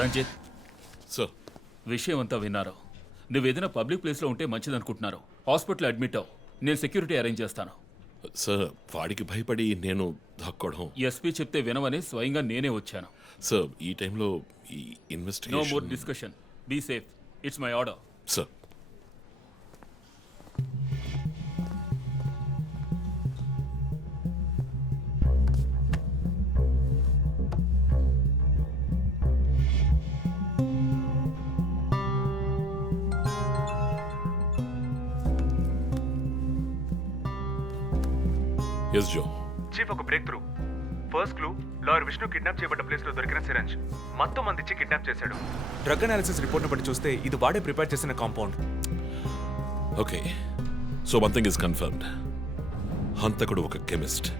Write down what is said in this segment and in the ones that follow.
Ranjith, sir విషయం అంతా విన్నారు. నువ్వేదైనా పబ్లిక్ ప్లేస్లో ఉంటే మంచిదనుకుంటున్నారు. హాస్పిటల్ అడ్మిట్ అవ్వు, నేను సెక్యూరిటీ అరేంజ్ చేస్తాను. సార్ వాడికి భయపడి నేను దాక్కోవడం. ఎస్పీ చెప్తే వినవని స్వయంగా నేనే వచ్చాను. సార్ ఈ టైంలో ఈ no more investigation. Discussion. Be safe. It's my order. Sir yes Jo. Chief, ఒక breakthrough. First clue, lawyer Vishnu kidnap చేయబడ్డ ప్లేస్ లో దొరికిన సిరంజ్ మొత్తం మంది ఇచ్చి కిడ్నాప్ చేశాడు. డ్రగ్ అనాలిసిస్ రిపోర్ట్ బట్టి చూస్తే ఇది వాడే ప్రిపేర్ చేసిన compound. Okay, so one thing is confirmed. హంతకుడు ఒక కెమిస్ట్,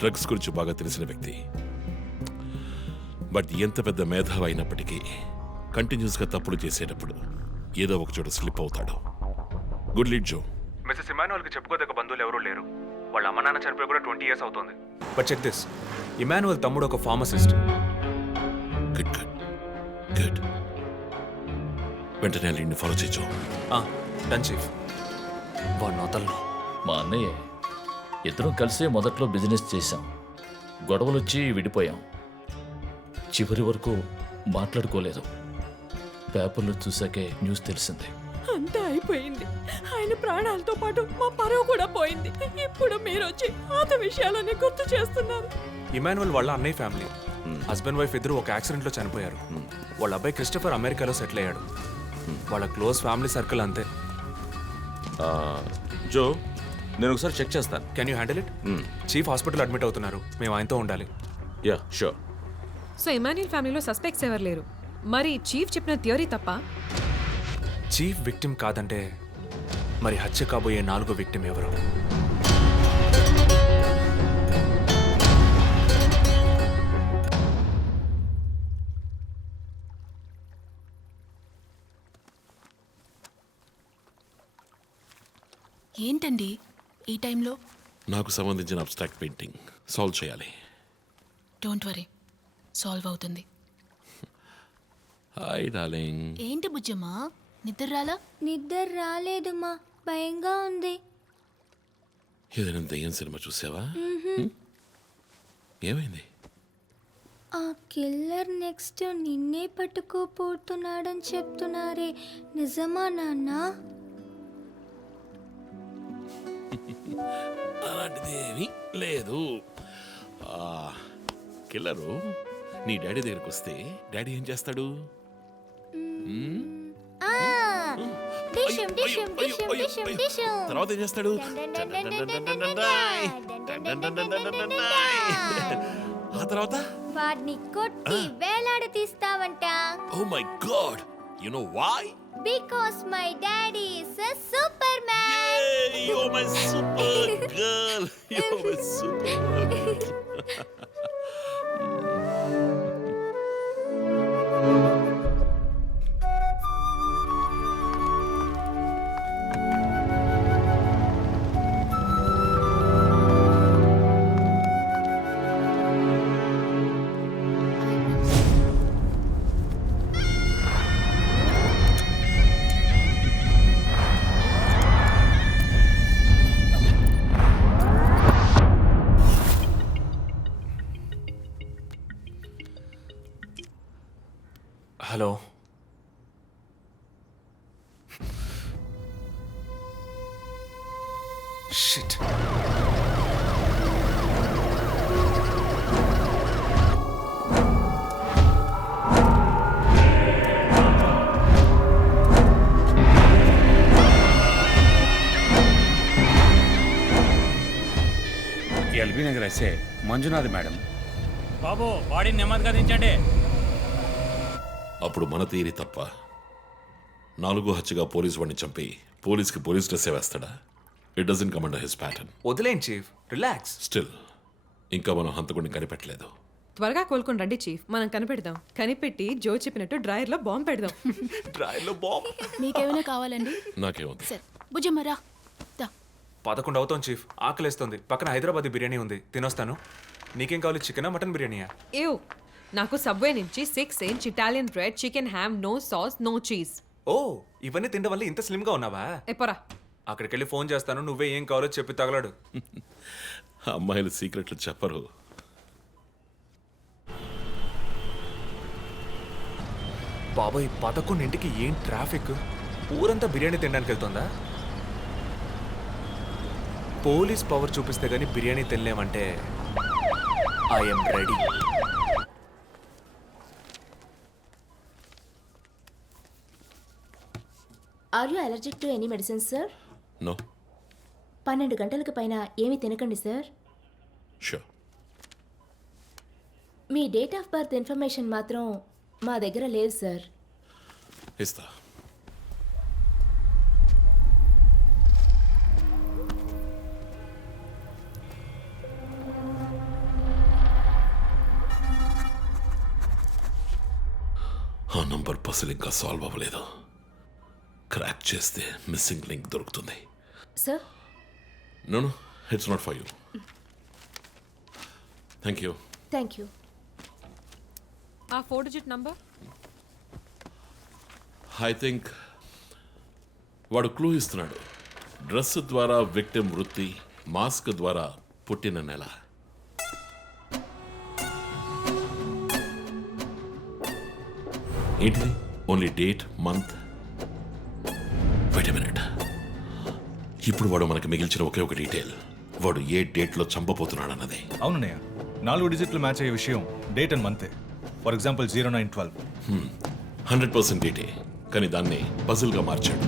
డ్రగ్స్ గురించి బాగా తెలిసిన వ్యక్తి. బట్ ఎంత పెద్ద మేధావి అయినప్పటికీ కంటిన్యూస్గా తప్పులు చేసేటప్పుడు ఏదో ఒక చోట స్లిప్ అవుతాడు. గుడ్ లీడ్ జో. మిస్సెస్ ఇమానువల్కి చెప్పుకోదగ్గ బంధువులు ఎవరూ లేరు. వాళ్ళ అమ్మ నాన్న చనిపోయి కూడా 20 years అవుతుంది. బట్ చెక్ దిస్, ఇమాన్యువల్ తమ్ముడు ఒక ఫార్మసిస్ట్. Good good good. వెంటనే లీడ్ని ఫాలో చేయొచ్చు. Done chief. వాడు నోతల్లో మా అన్నయ్య ఇద్దరం కలిసే మొదట్లో బిజినెస్ చేశాం. గొడవలు వచ్చి విడిపోయాం. చివరి వరకు మాట్లాడుకోలేదు. పేపర్లో చూసాకే న్యూస్ తెలిసింది. అంతా అయిపోయింది. ఆయన ప్రాణాలతో పాటు మా పరువు కూడా పోయింది. ఇప్పుడు మీరు వచ్చి పాత విషయాలని గుర్తు చేస్తున్నారు. ఇమాన్యువల్ వాళ్ళ అన్నయ్య ఫ్యామిలీ, హస్బెండ్ వైఫ్ ఇద్దరు ఒక యాక్సిడెంట్లో చనిపోయారు. వాళ్ళ అబ్బాయి క్రిస్టఫర్ అమెరికాలో సెటిల్ అయ్యాడు. వాళ్ళ క్లోజ్ ఫ్యామిలీ సర్కిల్ అంతే. జో, నేను ఒకసారి చెక్ చేస్తాను. Can you handle it? Chief hospital admit అవుతున్నారు, మేము ఆయనతో ఉండాలి. Yeah sure. సో ఇమాన్యుయల్ ఫ్యామిలీలో సస్పెక్ట్స్ ఎవరు లేరు. మరి చీఫ్ చెప్పిన థియరీ తప్ప? చీఫ్ విక్టిమ్ కాదంటే మరి హత్య కాబోయే 4వ విక్టిమ్ ఎవరు? ఏంటండి ఈ టైంలో? నాకు సంబంధించిన అబ్స్ట్రాక్ట్ పెయింటింగ్ సాల్వ్ చేయాలి. డోంట్ వరీ, సాల్వ్ అవుతుంది. Hi darling. ఏంటి బుజ్జమ్మా, నిద్ర రాలా? నిద్ర రాలేదు మా, భయంగా ఉంది. ఏదైనా దయ్యం సినిమా చూసావా? ఏమైంది? ఆ కిల్లర్ నెక్స్ట్ నిన్నే పట్టుకోపోతున్నాడని చెప్తున్నారే, నిజమా నాన్న? అలాంటిదేమీ లేదు. కిల్లరు నీ డాడీ దగ్గరికి వస్తే డాడీ ఏం చేస్తాడు? డిషం డిషం డిషం డిషం డిషం. తర్వాత ఏం చేస్తాడు? ఆ తర్వాత వాడిని కొట్టి వేలాడి తీస్తావంట. Oh my god, you know why? Because my daddy is a superman. You're my super girl. You're my super girl. Hello, shit. LB Nagar SA Manjunath madam. బాబు, బాడీని నెమ్మదిగా దించండి. అప్పుడు మన తీరి తప్ప 4వ హత్యగా పోలీసు వాడిని చంపి పోలీస్కి పోలీస్ డ్రెస్ వేస్తాడా? It doesn't come under his pattern. వదిలేండి చీఫ్, రిలాక్స్. స్టిల్ ఇంకా మనం హంతకుడిని కనిపెట్టలేదు. త్వరగా కోలుకొని రండి చీఫ్, మనం కనిపెడదాం. కనిపెట్టి జో చెప్పినట్టు డ్రాయర్లో బాంబు పెడదాం. డ్రాయర్లో బాంబ్? మీకేమైనా కావాలండి? నాకేముంది? సరే బుజ్జమ్మ రా. 11 అవుతాం చీఫ్, ఆకలేస్తుంది. పక్కన హైదరాబాదీ బిర్యానీ ఉంది, తినొస్తాను. నీకేం కావాలి, చికెనా మటన్ బిర్యానీయా? ఏవ్, నాకు సబ్వే నుంచి 6 inch Italian bread, chicken ham, no sauce, no cheese. Oh ఇవన్నీ తినడం వల్ల ఇంత స్లిమ్గా ఉన్నావా? ఎప్పరా అక్కడికి వెళ్ళి ఫోన్ చేస్తాను, నువ్వే ఏం కావాలో చెప్పి తగలడు. అమ్మాయిలు సీక్రెట్లు చెప్పరు. బాబాయ్ 11ంటికి ఏం ట్రాఫిక్! ఊరంతా బిర్యానీ తినడానికి వెళ్తుందా? పోలీస్ పవర్ చూపిస్తే గానీ బిర్యానీ తినలేమంటే I'm ready. Are you allergic to any medicine sir? No. 12 గంటలకు పైన ఏమీ తినకండి సార్. షూర్. మీ డేట్ ఆఫ్ బర్త్ ఇన్ఫర్మేషన్ మాత్రం మా దగ్గర లేదు సార్. ఇస్తా. ఆ నంబర్ పసిల్ ఇంకా సాల్వ్ అవ్వలేదు. క్రాక్ చేస్తే మిస్సింగ్ లింక్ దొరుకుతుంది. Sir no no, it's not for you. Thank you. Thank you. ఆ 4 డిజిట్ నంబర్. ఐ థింక్ వాడు క్లూ ఇస్తున్నాడు. డ్రెస్ ద్వారా విక్టిమ్ వృత్తి, మాస్క్ ద్వారా పుట్టిన నెల. ఏంటిది? Only date, month. Wait a minute. ఇప్పుడు వాడు మనకి మిగిల్చిన ఒకే ఒక డీటెయిల్, వాడు ఏ డేట్లో చంపబోతున్నాడు అన్నది. అవునన్నయ్య, 4 డిజిట్లు మ్యాచ్ అయ్యే విషయం డేట్ అండ్ మంతే. For example 0912. 100% డేటే, కానీ దాన్ని పజిల్గా మార్చాడు.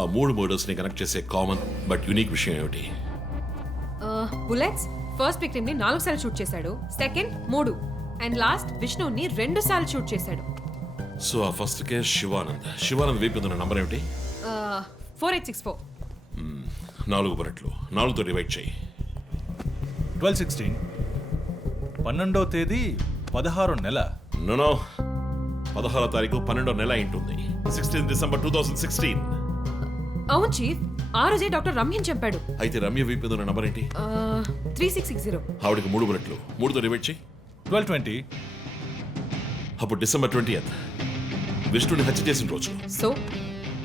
ఆ 3 మర్డర్స్ని కనెక్ట్ చేసే కామన్ బట్ యునిక్ విషయం ఏమిటి? బుల్లెట్స్ ఫస్ట్ విక్టిమ్ ని 4 సార్లు షూట్ చేశాడు, సెకండ్ 3, అండ్ లాస్ట్ విష్ణుని 2 సార్లు షూట్ చేశాడు. సో ఆ ఫస్ట్ కేస్ శివానంద్ వీపు ఉన్న నంబర్ ఏమిటి? 4864. 4 బుల్లెట్లు, 4తో డివైడ్ చేయి. 12/16. 12వ తేదీ 16వ నెల. నో 16వ తారీఖు 12వ నెల ఉంటుంది. 16 డిసెంబర్ 2016. అవును చీఫ్, ఆ రోజే డాక్టర్ రమ్యని చంపాడు. అయితే రమ్య వీపు ఉన్న నంబర్ ఏంటి? 3660. ఆవిడకి 3 బుల్లెట్లు, 3తో డివైడ్ చేయి. 12/20. అప్పుడు డిసెంబర్ 20th విష్ణుని హత్య చేసిన రోజు. సో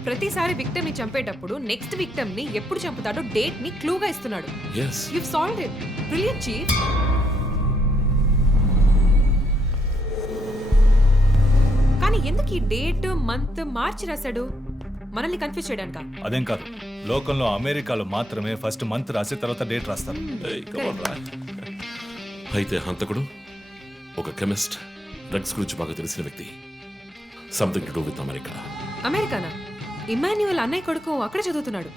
ప్రతిసారి విక్టిమ్ ని చంపేటప్పుడు నెక్స్ట్ విక్టిమ్ ని ఎప్పుడు చంపుతాడో డేట్ ని క్లూగా ఇస్తున్నాడు. Yes. You solved it. Brilliant chief. కానీ ఎందుకు ఈ డేట్ మంత్ మార్చి రాశాడు? మనల్ని కన్ఫ్యూజ్ చేయడానికా? అదేం కాదు, లోకంలో అమెరికాలో మాత్రమే ఫస్ట్ మంత్ రాసి తర్వాత డేట్ రాస్తారు. అయితే హంతకుడు ఒక కెమిస్ట్, డ్రగ్స్ గురించి బాగా తెలిసిన వ్యక్తి. Something to do with America. అమెరికానా? ఇమాన్యుయల్ అన్నయ్య కొడుకు అక్కడ చదువుతున్నాడు.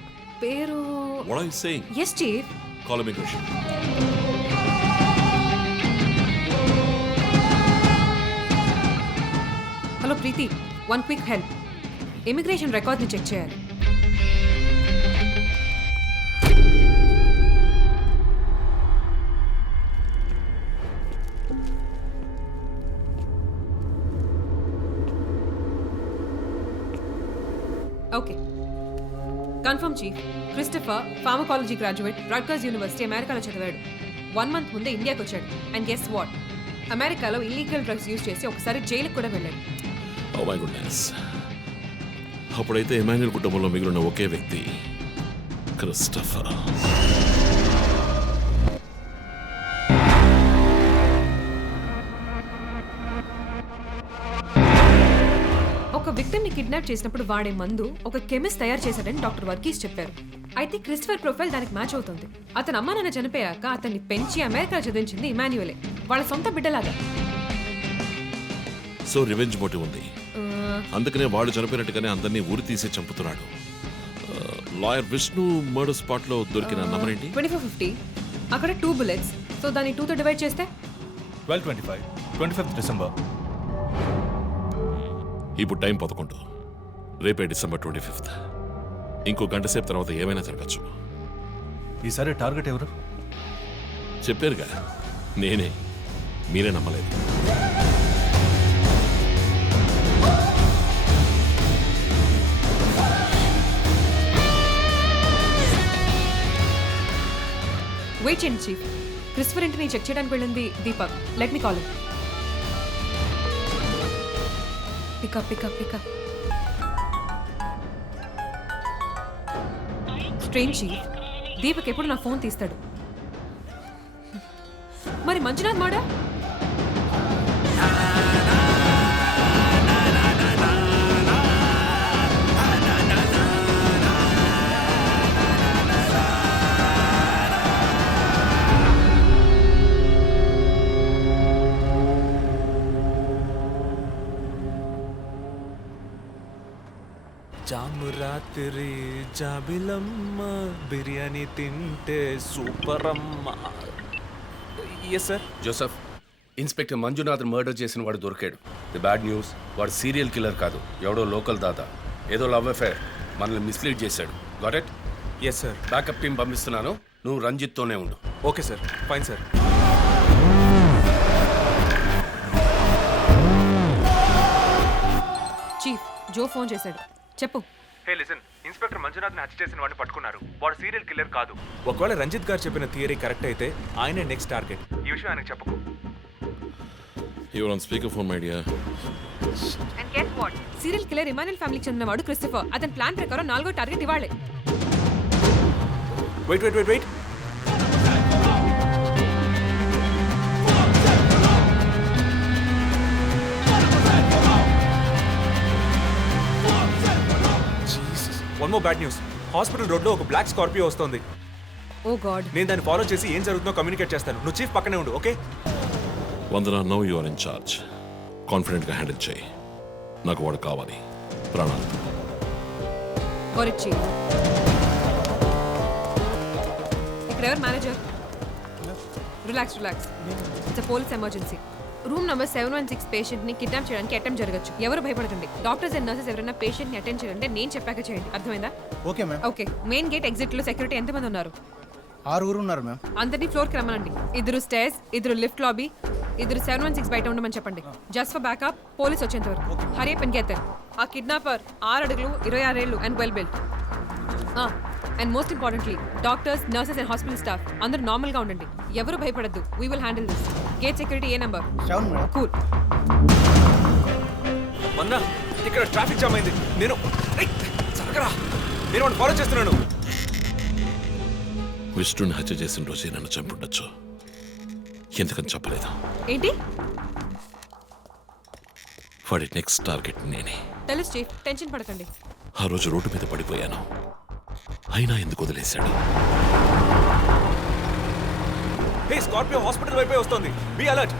పేరు What are you saying? Yes chief. Call immigration. Hello Preeti, one quick help. Immigration record ని చెక్ చేయాలి. Okay, confirm chief. Christopher pharmacology graduate, Rutgers university, అమెరికాలో చదివాడు. 1 month ముందే ఇండియాకి వచ్చాడు. అండ్ గెస్ వాట్, అమెరికాలో ఇల్లీగల్ డ్రగ్స్ యూజ్ చేసి ఒకసారి జైలుకి కూడా వెళ్ళాడు. Oh my goodness. అప్పుడైతే ఎమాన్యుయల్ కుటుంబంలో మిగిలిన ఒకే వ్యక్తి క్రిస్టఫర్. ఒక విక్టిమ్ ని కిడ్నాప్ చేసినప్పుడు వాడే మందు ఒక కెమిస్ట్ తయారు చేశాడని డాక్టర్ వర్గీస్ చెప్పారు. అయితే క్రిస్టఫర్ ప్రొఫైల్ దానికి మ్యాచ్ అవుతుంది. అతని అమ్మ నాన్న చనిపోయాక అతన్ని పెంచి అమెరికా చదివించింది ఇమాన్యుయలే, వాళ్ళ సొంత బిడ్డలాగా. సో రివెంజ్ మోటివ్ ఉంది, అందుకనే వాడు చనిపోయినట్టుగానే అందరినీ ఊరి తీసి చంపుతున్నాడు. లాయర్ విష్ణు మర్డర్ స్పాట్ లో దొరికిన నంబర్ ఏంటి? 2450. అక్కడ 2 bullets. సో దాన్ని 2తో డివైడ్ చేస్తే 12/25. 25th December. ఇప్పుడు టైం 11. రేపే డిసెంబర్ 25th. ఇంకో గంట సేపు తర్వాత ఏమైనా జరగచ్చు. ఈసారి టార్గెట్ ఎవరు? చెప్పారుగా, నేనే. మీరే నమ్మలేదు. వెయిట్ చేయండి చీఫ్. క్రిస్టఫర్ ఇంటిని చెక్ చేయడానికి వెళ్ళింది Deepak. Let me call. Pick up pick up pick up. Strange chief, Deepak ఎప్పుడు నా ఫోన్ తీస్తాడు. మరి మంజునాథ్ మాడా? జాము రాత్రి జాబిలమ్మ బిర్యానీ తింటే సూపర్ అమ్మ. Yes sir. Joseph, inspector Manjunath murder చేసిన వాడు దొరికాడు. ది బ్యాడ్ న్యూస్, వాడు సీరియల్ కిల్లర్ కాదు, ఎవడో లోకల్ దాత. ఏదో లవ్ అఫైర్, మనల్ని మిస్లీడ్ చేశాడు. Got it? Yes sir. Backup team పంపిస్తున్నాను, నువ్వు రంజిత్తోనే ఉండు. Okay sir, fine sir. Chief, Jo phone చేశాడు. చెప్పు. హే లిసన్, ఇన్స్పెక్టర్ మంజునాథ్ని హత్య చేసిన వాడిని పట్టుకున్నారు. వాడు సీరియల్ కిల్లర్ కాదు. ఒకవేళ రంజిత్ గారు చెప్పిన థియరీ కరెక్ట్ అయితే ఆయనే నెక్స్ట్ టార్గెట్. ఈ విషయం ఆయనకు చెప్పకు. Your on speaker phone my dear. And get what? Serial killer Emmanuel ఫ్యామిలీకి చెందినవాడు క్రిస్టఫర్. అతని ప్లాన్ ప్రకారం 4వ టార్గెట్ ఇవాళే. Wait wait wait wait. One more bad news. Hospital రోడ్లో ఒక బ్లాక్ స్కార్పియో వస్తుంది. Oh God. నేను దాన్ని ఫాలో చేసి ఏం జరుగుతుందో కమ్యూనికేట్ చేస్తాను. నువ్వు చీఫ్ పక్కనే ఉండు, okay? Vandana, no you are in charge. కాన్ఫిడెంట్గా హ్యాండిల్ చేయి. నాకు వాడు కావాలి, ప్రాణాలు. చీఫ్, ఇక్కడ ఎవరు manager? Relax relax. It's police emergency. Room number 716 patient ని కిడ్నాప్ చేయడానికి అటెంప్ట్ జరగచ్చు. ఎవరు భయపడకండి. డాక్టర్స్ అండ్ నర్సెస్ ఎవరైనా పేషెంట్ ని అటెండ్ చేయాలంటే నేను చెప్పాక చేయండి. అర్థమైందా? Okay ma'am. Okay. Main gate exit లో సెక్యూరిటీ ఎంతమంది ఉన్నారు? 6 ఉన్నారు మ్యామ్. అందరినీ ఫ్లోర్ కి రమ్మనండి. 2 స్టేర్స్, 2 లిఫ్ట్ లాబీ, 2 716 బయట ఉండమని చెప్పండి. జస్ట్ ఫర్ బ్యాకప్, పోలీస్ వచ్చేంత వరకు. Hurry up and get there. ఆ కిడ్నాపర్ 6 అడుగులు 26 ఏళ్ళు and well built. And most importantly doctors, nurses and hospital staff అందరూ నార్మల్ గా ఉండండి. ఎవరు భయపడద్దు. We will handle this. Gate security ఏ నంబర్? 7 మేడం. కూల్. మొన్న ఇక్కడ ట్రాఫిక్ జామ్ అయింది. నేను జరగరా, నేను వాడిని ఫాలో చేస్తున్నాను. విష్ణుని హత్య చేసిన రోజే నన్ను చంపుండొచ్చు. ఎందుకని చెప్పలేదు? ఏంటి? వాడి నెక్స్ట్ టార్గెట్ నేనే. తెలుసు చీఫ్, టెన్షన్ పడకండి. ఆ రోజు రోడ్డు మీద పడిపోయాను, అయినా ఎందుకు వదిలేశాడు? హే, స్కార్పియో హాస్పిటల్ వైపే వస్తుంది. Be alert.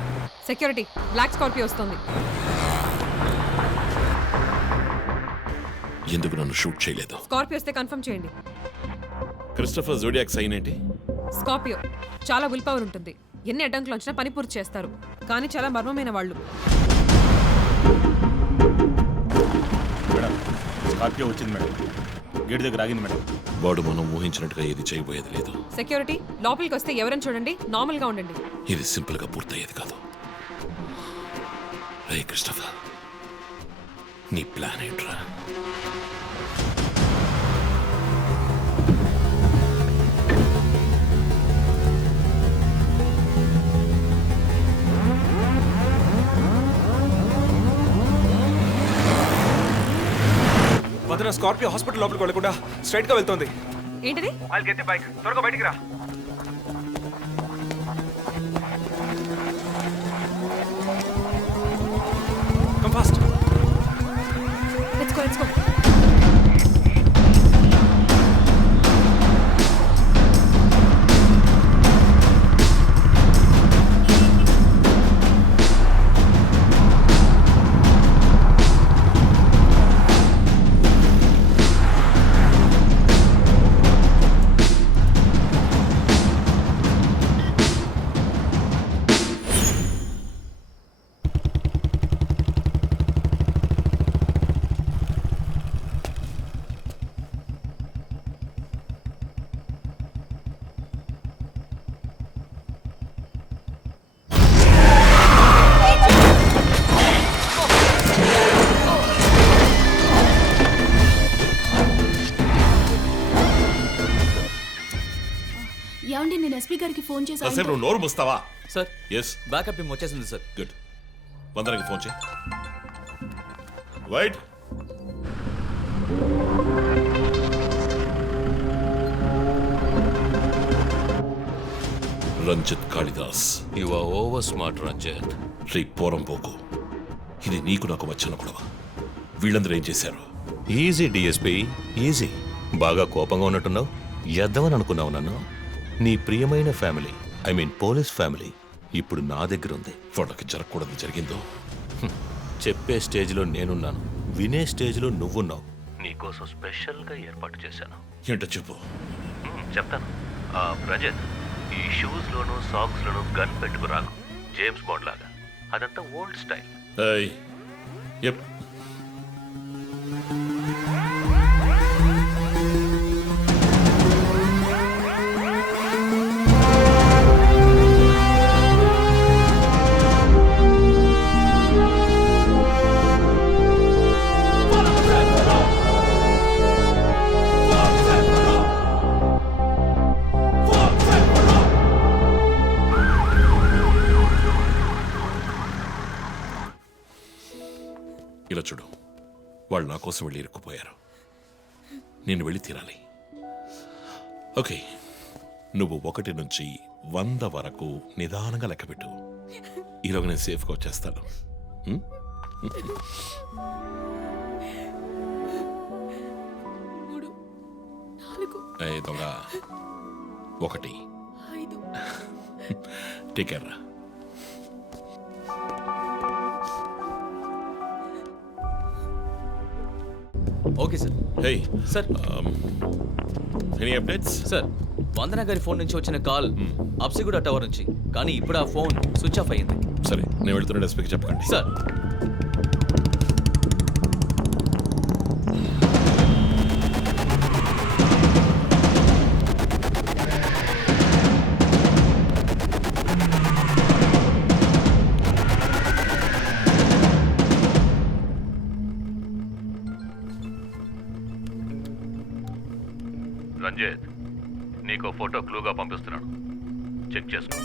Security, black Scorpio వస్తుంది. ఎందుకు నన్ను షూట్ చేయలేదు? స్కార్పియో వస్తే కన్ఫర్మ్ చేయండి. క్రిస్టఫర్ జోడియాక్ సైన్ ఏంటి? స్కార్పియో చాలా విల్ పవర్ ఉంటుంది. ఎన్ని అడ్డంకులు వచ్చినా పని పూర్తి చేస్తారు. కానీ చాలా మర్మమైన వాళ్ళు. మేడం, స్కార్పియో వచ్చింది మేడం. గేట్ దగ్గర ఆగింది మేడం. వాడు మనం ఊహించినట్టుగా ఏది చేయబోయేది లేదు. సెక్యూరిటీ, లోపలికి వస్తే ఎవరైనా చూడండి, నార్మల్ గా ఉండండి. ఇది సింపుల్ గా పూర్తయ్యేది కాదు. రే క్రిస్టఫర్, నీ ప్లాన్ ఏంట్రా? వదన స్కార్పియో హాస్పిటల్ లోపలికి వెళ్ళకుండా స్ట్రైట్ గా వెళ్తోంది. ఏంటిది? వాళ్ళు గెత్తి బైక్, త్వరగా బయటికి రా. Come fast. Let's go, let's go. SP గారికి ఫోన్ చేసి కాసేపు నువ్వు నోరు ముస్తావా? సార్ ఎస్, బ్యాకప్ టీమ్ వచ్చేసింది సార్. గుడ్. వందనకి ఫోన్ చేయి. Wait, Ranjith Kalidas. You are over smart Ranjith. రీ పోరం పోకు. ఇది నీకు నాకు వచ్చిన గొడవ. వీళ్ళందరూ ఏం చేశారు? Easy DSP, easy. బాగా కోపంగా ఉన్నట్టున్నావు. ఎద్దవని అనుకున్నావు నన్ను. నీ ప్రియమైన family, I mean police family ఇప్పుడు నా దగ్గర ఉంది. వాళ్ళకి జరగకూడదు జరిగిందో. చెప్పే స్టేజ్లో నేనున్నాను, వినే స్టేజ్లో నువ్వున్నావు. నీకోసం స్పెషల్గా ఏర్పాటు చేశాను. ఏంటో చెప్పు. చెప్తాను. రజత్, ఈ షూస్లోను సాక్స్లోను గన్ పెట్టుకు రాకు, జేమ్స్ బాండ్ లాగా. అదంతా ఓల్డ్ స్టైల్. ఏయ్, ఎప్. ఇలా చూడు, వాళ్ళు నా కోసం వెళ్ళి ఇరుక్కుపోయారు. నేను వెళ్ళి తీరాలి. ఓకే, నువ్వు 1 నుంచి 100 వరకు నిదానంగా లెక్కపెట్టు. ఈలోగా నేను సేఫ్గా వచ్చేస్తాను. దొంగ 1 టేక్ కేర్ రా. Okay sir. Hey sir, any updates? Sir Vandana గారి ఫోన్ నుంచి వచ్చిన కాల్ అప్సిగూడ టవర్ నుంచి, కానీ ఇప్పుడు ఆ ఫోన్ స్విచ్ ఆఫ్ అయ్యింది. సరే, నేను వెళ్తున్న ఎస్పీకి చెప్పకండి. సార్. రంజిత్, నీకు ఫోటో క్లూగా పంపిస్తున్నాను, చెక్ చేసుకో.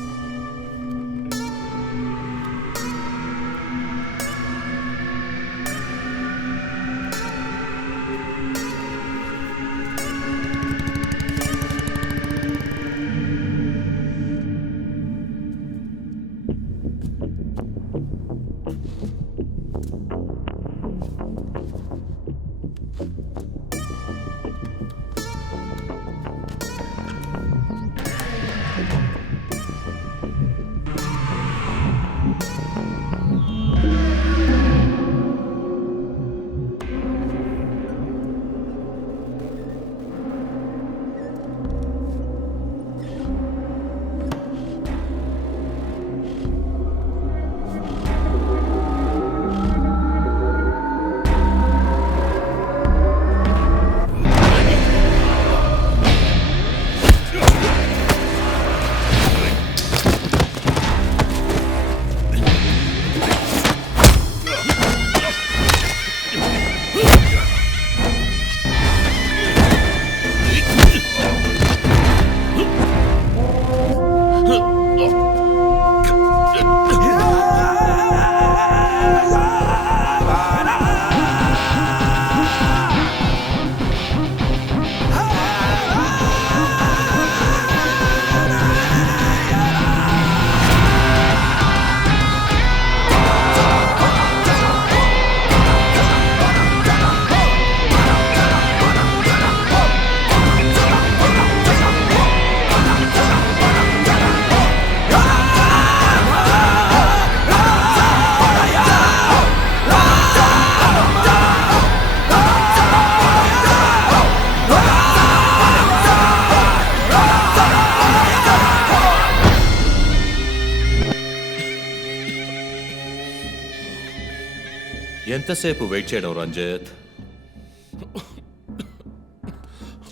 ఎంతసేపు వెయిట్ చేయడం రంజిత్?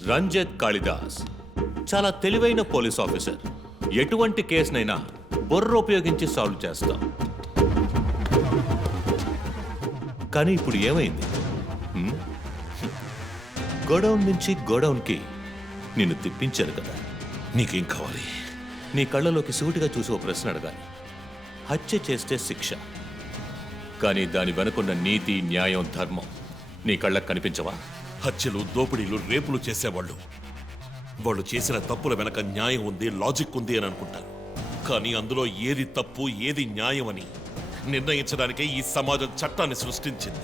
రంజిత్ కాళిదాస్ చాలా తెలివైన పోలీస్ ఆఫీసర్. ఎటువంటి కేసునైనా బుర్ర ఉపయోగించి సాల్వ్ చేస్తాం. కానీ ఇప్పుడు ఏమైంది? గోడౌన్ నుంచి గోడౌన్కి నిన్ను తిప్పించారు కదా. నీకేం కావాలి? నీ కళ్ళలోకి సూటిగా చూసి ఓ ప్రశ్న అడగాలి. హత్య చేస్తే శిక్ష, కానీ దాని వెనుకున్న నీతి, న్యాయం, ధర్మం నీ కళ్ళకు కనిపించవా? హత్యలు, దోపిడీలు, రేపులు చేసేవాళ్ళు వాళ్ళు చేసిన తప్పుల వెనక న్యాయం ఉంది, లాజిక్ ఉంది అని అనుకుంటారు. కానీ అందులో ఏది తప్పు, ఏది న్యాయం అని నిర్ణయించడానికే ఈ సమాజం చట్టాన్ని సృష్టించింది.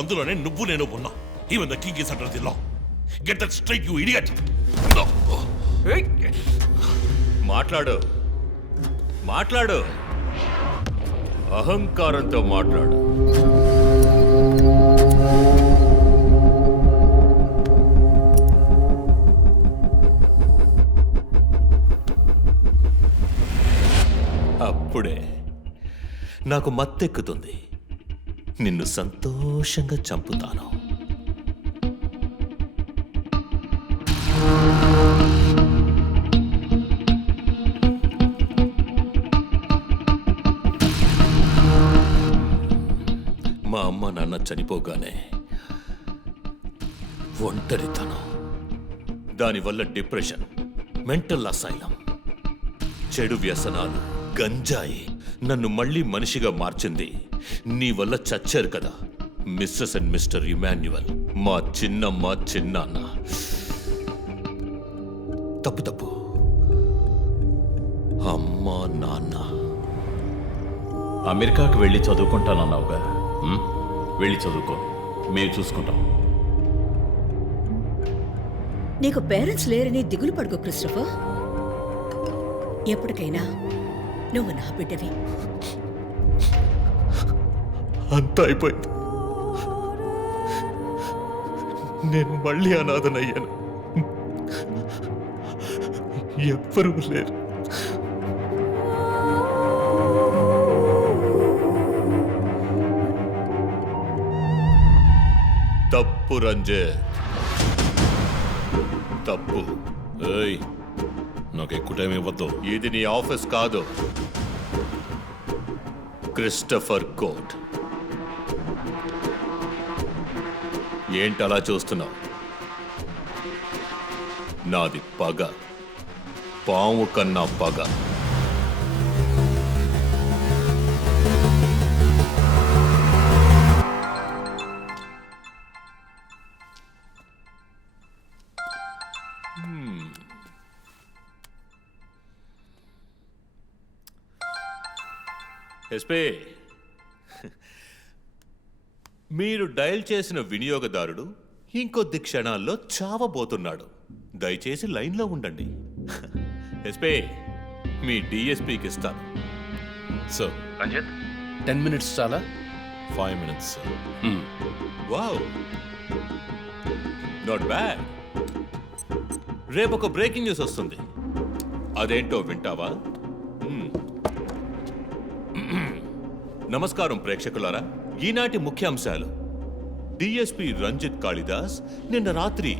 అందులోనే నువ్వు నేను ఉన్నా. Even the king is under the law. Get that straight you idiot. మాట్లాడు, మాట్లాడు, అహంకారంతో మాట్లాడు. అప్పుడే నాకు మత్తెక్కుతుంది. నిన్ను సంతోషంగా చంపుతాను. మా అమ్మ నాన్న చనిపోగానే ఒంటరితనం, దానివల్ల డిప్రెషన్, మెంటల్ అసైలం, చెడు వ్యసనాలు, గంజాయి నన్ను మళ్ళీ మనిషిగా మార్చింది. నీ వల్ల చచ్చారు కదా మిస్సెస్ అండ్ మిస్టర్ ఇమాన్యువల్, మా చిన్నమ్మ, చిన్నాన్న. తప్పు తప్పు, అమ్మ, నాన్న. అమెరికాకు వెళ్ళి చదువుకుంటానన్నావుగా, వెళ్ళి చదువుకో, మేము చూసుకుంటాం. నీకు పేరెంట్స్ లేరని దిగులు పడుకో క్రిస్టఫర్. ఎప్పటికైనా నువ్వు నా బిడ్డవి. అంతా అయిపోయింది. నేను మళ్ళీ అనాథనయ్యాను. ఎవ్వరూ లేరు. తప్పు రంజిత్, తప్పు. ఏయ్, నాకు ఎక్కువ టైం ఇవ్వద్దు. ఇది నీ ఆఫీస్ కాదు, క్రిస్టఫర్ కోర్ట్. ఏంటలా చూస్తున్నావు? నాది పగ, పాము కన్నా పగ. ఎస్పీ, మీరు డయల్ చేసిన వినియోగదారుడు ఇంకొద్ది క్షణాల్లో చావబోతున్నాడు. దయచేసి లైన్లో ఉండండి. ఎస్పీ, మీ డిఎస్పీకి ఇస్తాను. సార్, రంజిత్ 10 minutes చాలా? 5 minutes, sir. Wow, not bad. రేపు ఒక బ్రేకింగ్ న్యూస్ వస్తుంది. అదేంటో వింటావా? నమస్కారం ప్రేక్షకులారా. ఈనాటి ముఖ్యాంశాలు: డిఎస్పీ రంజిత్ కాళిదాస్ నిన్న రాత్రి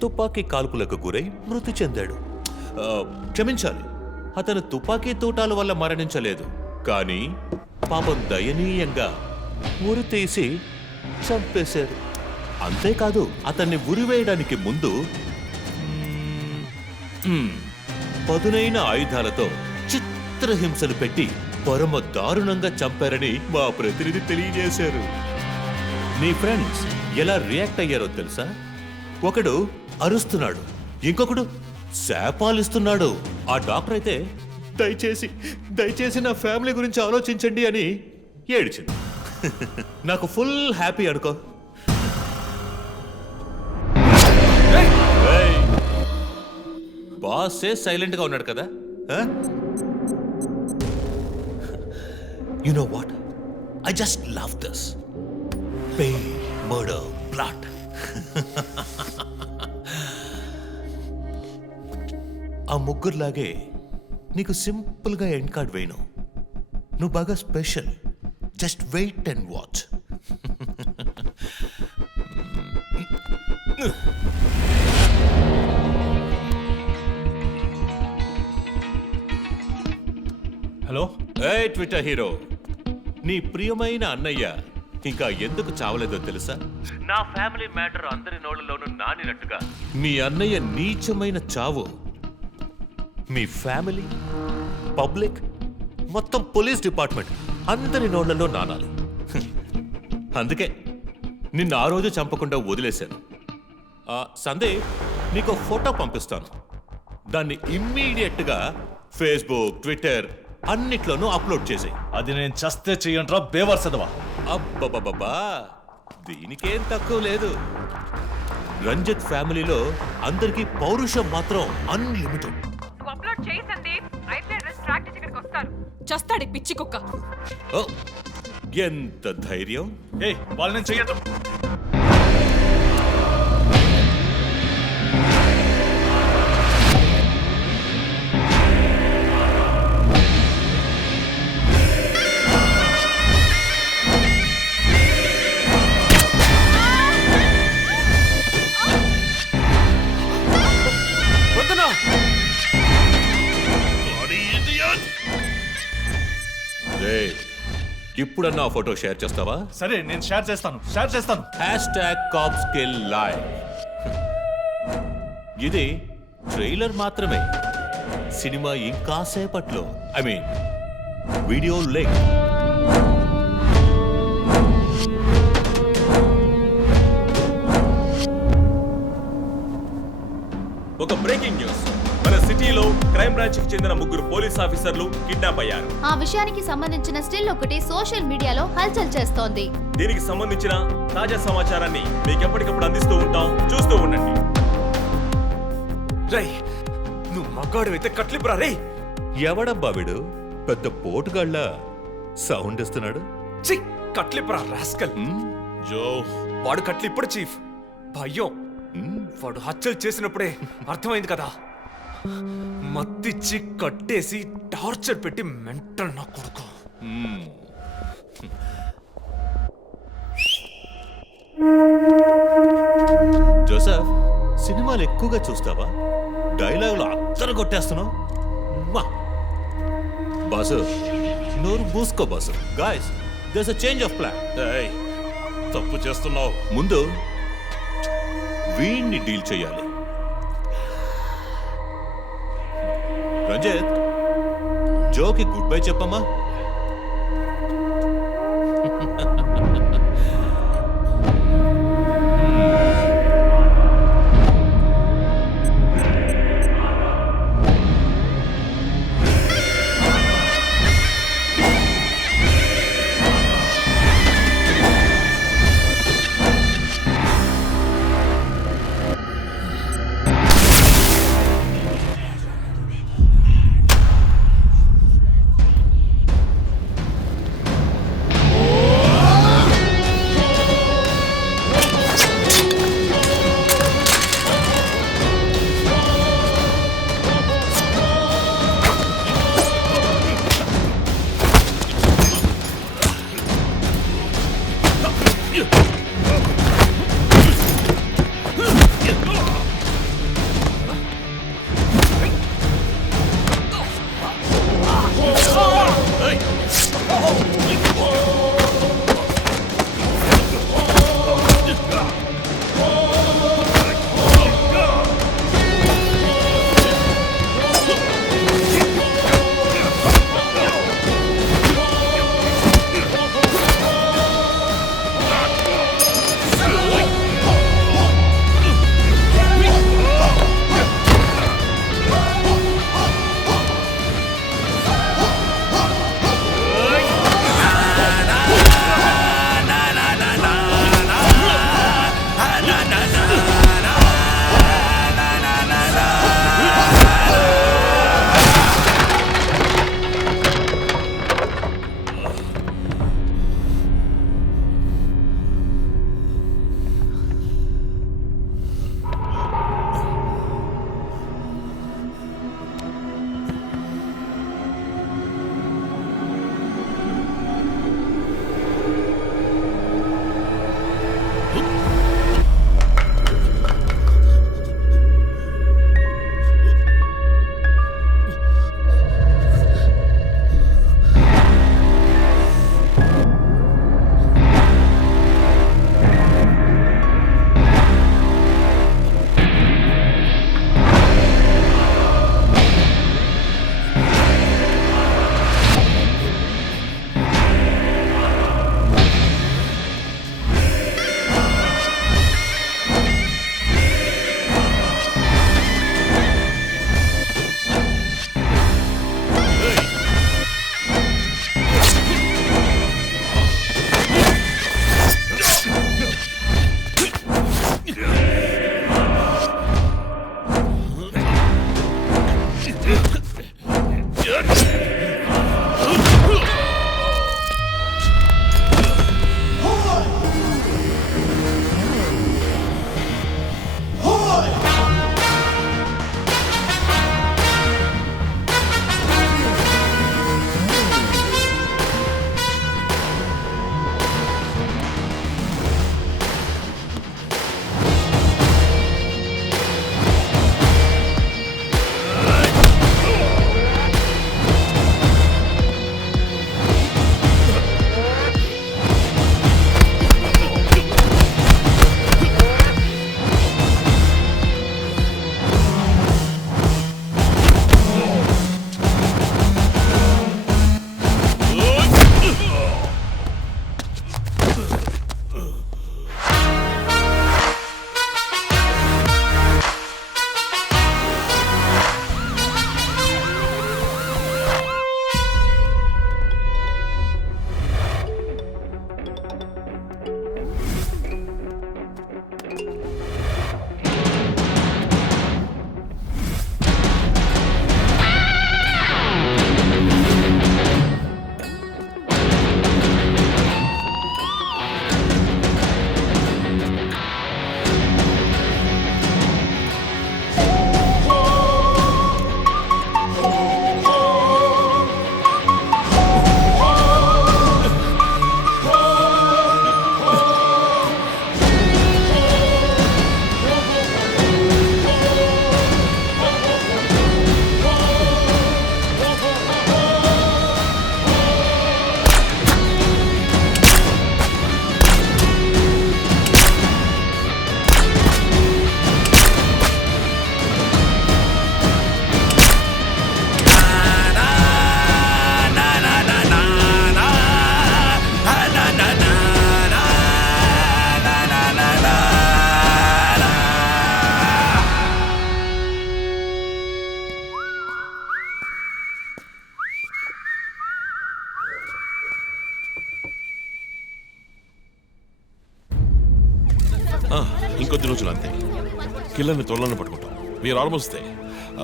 తుపాకీ కాల్పులకు గురై మృతి చెందాడు. క్షమించాలి, అతను తుపాకీ తూటాల వల్ల మరణించలేదు, కానీ పాపం దయనీయంగా ఉరి తీసి చంపేశారు. అంతేకాదు, అతన్ని ఉరివేయడానికి ముందు పదునైన ఆయుధాలతో చిత్రహింసలు పెట్టి పరమ దారుణంగా చంపారని మా ప్రతినిధి తెలియజేశారు. నీ ఫ్రెండ్స్ ఎలా రియాక్ట్ అయ్యారో తెలుసా? ఒకడు అరుస్తున్నాడు, ఇంకొకడు శాపాలిస్తున్నాడు. ఆ డాక్టర్ అయితే దయచేసి నా ఫ్యామిలీ గురించి ఆలోచించండి అని ఏడిచింది. నాకు ఫుల్ హ్యాపీ అనుకో. బాసే సైలెంట్గా ఉన్నాడు కదా. You know what? I just love this. Pain, murder, blood. ఆ ముగ్గురులాగే నీకు సింపుల్గా ఎండ్ కార్డ్ వేయను. నువ్వు బాగా special. Just wait and watch. Hello. ఏ ట్విట్టర్ హీరో, నీ ప్రియమైన అన్నయ్య ఇంకా ఎందుకు చావలేదో తెలుసా? నా ఫ్యామిలీ మ్యాటర్ అందరి నోళ్లలోనూ నానినట్టుగా మీ అన్నయ్య నీచమైన చావు మీ ఫ్యామిలీ, పబ్లిక్, మొత్తం పోలీస్ డిపార్ట్మెంట్ అందరి నోళ్లలో నానాలి. అందుకే నిన్ను ఆ రోజు చంపకుండా వదిలేశాను. సందేహ్ నీకు ఫోటో పంపిస్తాను. దాన్ని ఇమ్మీడియట్గా ఫేస్బుక్, ట్విట్టర్ అన్నిట్లోనూ అప్లోడ్ చేసేయి. అది నేను చస్తే చెయ్యంట్రా బేవర్సదవా. అబ్బబ్బబ్బా, దీనికేం తక్కువ లేదు. రంజిత్ ఫ్యామిలీలో అందరికీ పౌరుషం మాత్రం అన్లిమిటెడ్. నువ్వు అప్లోడ్ చేయి సందీప్. అయితే డ్రెస్ ట్రాక్ చేసి ఇక్కడికి వస్తారు. చస్తాడి పిచ్చి కుక్క. ఓ, ఎంత ధైర్యం! ఏ వాళ్ళు నేను చెయ్యదు. ఇప్పుడన్నా ఆ ఫోటో షేర్ చేస్తావా? సరే నేను షేర్ చేస్తాను. #CopsKillLive. ఇది ట్రైలర్ మాత్రమే. సినిమా ఇంకా సేపట్లో, ఐ మీన్ వీడియో లింక్. ఒక బ్రేకింగ్ న్యూస్. మన సిటీలో క్రైమ్ బ్రాంచ్ కి చెందిన 3 పోలీస్ ఆఫీసర్లు కిడ్నాప్ అయ్యారు. ఆ విషయానికి సంబంధించిన స్టిల్ ఒకటి సోషల్ మీడియాలో హల్చల్ చేస్తోంది. దీనికి సంబంధించిన తాజా సమాచారాన్ని మీకు ఎప్పటికప్పుడు అందిస్తూ ఉంటాం, చూస్తూ ఉండండి. రై, నువ్వు మగాడు అయితే కట్లిపురా రే. ఎవడబ్బా వీడు పెద్ద పోటుగాళ్ళ సౌండ్ ఇస్తున్నాడు? చి, కట్లిపురా రాస్కల్. జో, వాడు కట్లిప్పుడు చీఫ్. భయం. వాడు హత్యలు చేసినప్పుడే అర్థమైంది కదా. మత్తిచ్చి కట్టేసి టార్చర్ పెట్టి మెంటల్ నా కొడుకు. జోసెఫ్, సినిమాలు ఎక్కువగా చూస్తావా? డైలాగులు అత్తరు కొట్టేస్తున్నావు. బాసు, నోరు మూసుకో boss. Guys, there's a change of plan. తప్పు చేస్తున్నావు. ముందు వీణ్ణి డీల్ చేయాలి. రంజిత్, జోకి గుడ్ బై చెప్పమ్మా. ఇంకొద్ది రోజులు అంతే కిల్లర్ని త్వరలోనే పట్టుకుంటాం వీఆర్ ఆల్మోస్ట్ దే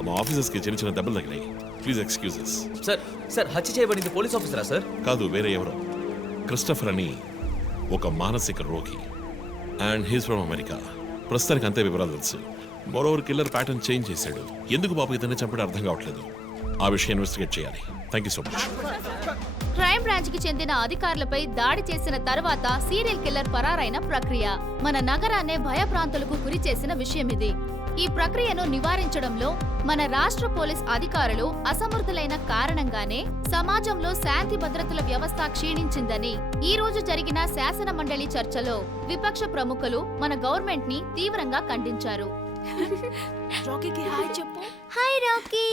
మా ఆఫీసర్స్కి చిన్న చిన్న దెబ్బలు తగినాయి ప్లీజ్ ఎక్స్క్యూజెస్. సార్ సార్ హత్య చేయబడింది పోలీస్ ఆఫీసరా సార్? కాదు, వేరే ఎవరో. క్రిస్టఫర్ అని ఒక మానసిక రోగి అండ్ హీస్ ఫ్రమ్ అమెరికా. ప్రస్తుతానికి అంతే వివరాలు తెలుసు. మరోవర్ కిల్లర్ ప్యాటర్న్ చేంజ్ చేశాడు. ఎందుకు పాప ఇతన్ని చంపడం అర్థం కావట్లేదు. ఆ విషయం ఇన్వెస్టిగేట్ చేయాలి. Thank you so much. Crime branch కి చెందిన అధికారులపై దాడి చేసిన తర్వాత సీరియల్ కిల్లర్ పరారైన ప్రక్రియ మన నగరాన్నే భయభ్రాంతులకు గురి చేసిన విషయం ఇది. ఈ ప్రక్రియను నివారించడంలో మన రాష్ట్ర పోలీస్ అధికారులు అసమర్థులైన కారణంగానే సమాజంలో శాంతి భద్రతల వ్యవస్థ క్షీణించిందని ఈ రోజు జరిగిన శాసన మండలి చర్చలో విపక్ష ప్రముఖులు మన గవర్నమెంట్ ని తీవ్రంగా ఖండించారు. రాకీకి హాయ్ చెప్పు. Hi Rocky.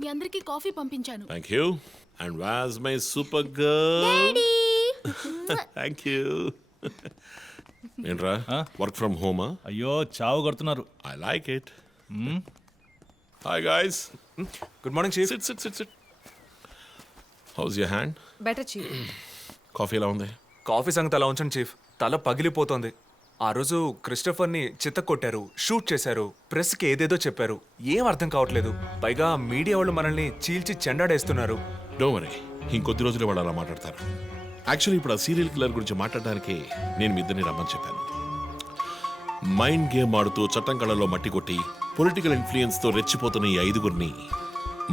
మీ అందరికి కాఫీ పంపించాను. Thank you. And was my super girl. Thank you. ఏంట్రా వర్క్ ఫ్రమ్ హోమా? అయ్యో చావు కొడుతున్నారు. I like it. Hi guys. Good morning chief. Sit sit sit sit. How's your hand? Better chief. Coffee ఎలా ఉంది? కాఫీ సంగతి అలా ఉంచండి చీఫ్. తల పగిలిపోతోంది. ఆ రోజు క్రిస్టఫర్ని చిత్తకొట్టారు, షూట్ చేశారు, ప్రెస్కి ఏదేదో చెప్పారు. ఏం అర్థం కావట్లేదు. పైగా మీడియా వాళ్ళు మనల్ని చీల్చి చెండాడేస్తున్నారు. డోంట్ వరీ, ఇంకొద్ది రోజులు వాళ్ళు అలా మాట్లాడతారు. యాక్చువల్లీ ఇప్పుడు ఆ సీరియల్ కిల్లర్ గురించి మాట్లాడడానికి నేను మీ ఇద్దరిని రమ్మని చెప్పాను. మైండ్ గేమ్ ఆడుతూ చట్టం కళ్ళలో మట్టి కొట్టి పొలిటికల్ ఇన్ఫ్లుయెన్స్తో రెచ్చిపోతున్న ఈ 5గురిని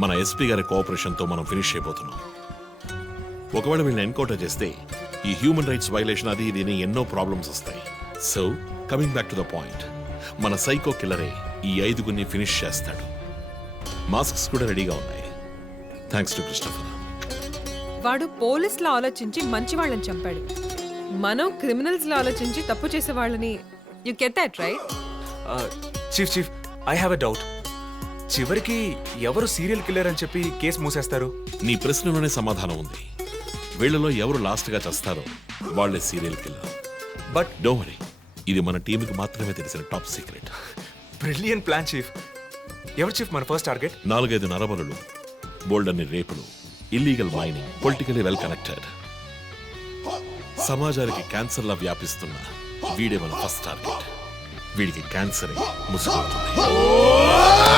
మన ఎస్పీ గారి కోఆపరేషన్తో మనం ఫినిష్ అయిపోతున్నాం. ఒకవేళ వీళ్ళని ఎన్కౌంటర్ చేస్తే ఈ హ్యూమన్ రైట్స్ వైలేషన్ అది ఇది ఎన్నో ప్రాబ్లమ్స్ వస్తాయి. So coming back to the point, మన సైకో కిల్లరే ఈ 5గురిని ఫినిష్ చేస్తాడు. మాస్క్స్ కూడా రెడీగా ఉన్నాయి. Thanks to Christopher. వాడు పోలీసులో ఆలోచించి మంచి వాళ్ళని చంపాడు. మనం క్రిమినల్స్ లో ఆలోచించి తప్పు చేసే వాళ్ళని. You get that right? Chief I have a doubt. చివరికి ఎవరు సీరియల్ కిల్లర్ అని చెప్పి కేసు మూసేస్తారు? నీ ప్రశ్నలోనే సమాధానం ఉంది. వీళ్ళలో ఎవరు లాస్ట్గా చేస్తారో వాళ్ళే serial killer. But don't worry, ఇది మన టీంకి మాత్రమే తెలిసిన top secret. Brilliant plan chief. ఎవరు చీఫ్ మన ఫస్ట్ టార్గెట్? 4-5 నరబలులు, బోల్డన్ని రేపులు, illegal mining, politically well connected, సమాజానికి క్యాన్సర్లా వ్యాపిస్తున్న వీడే మన ఫస్ట్ టార్గెట్. వీడికి క్యాన్సరే ముసుగుతుంది.